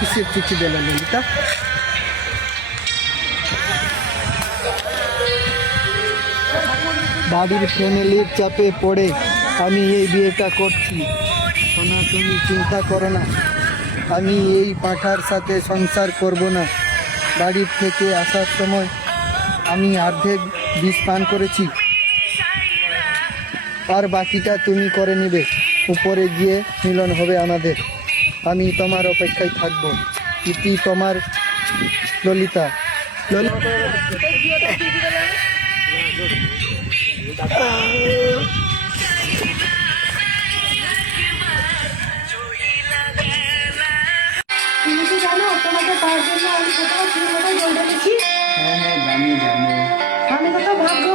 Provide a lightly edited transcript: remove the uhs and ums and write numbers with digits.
কিসের চিঠি দিল ললিতা? বাড়ির ফ্যামিলির চাপে পড়ে আমি এই বিয়েটা করছি। সোনা, তুমি চিন্তা করো না, আমি এই পাঁঠার সাথে সংসার করব না। বাড়ির থেকে আসার সময় আমি অর্ধেক বিষ পান করেছি, আর বাকিটা তুমি করে নেবে। উপরে গিয়ে মিলন হবে আমাদের। আমি তোমার অপেক্ষায় থাকবো। ইতি তোমার ললিতা। তুমি কি জানো তোমাকে পাওয়ার জন্য আমি কোথাও কি কোথাও জল ঢেলেছি? হ্যাঁ হ্যাঁ, জানি জানি। আমি কত ভাগ্য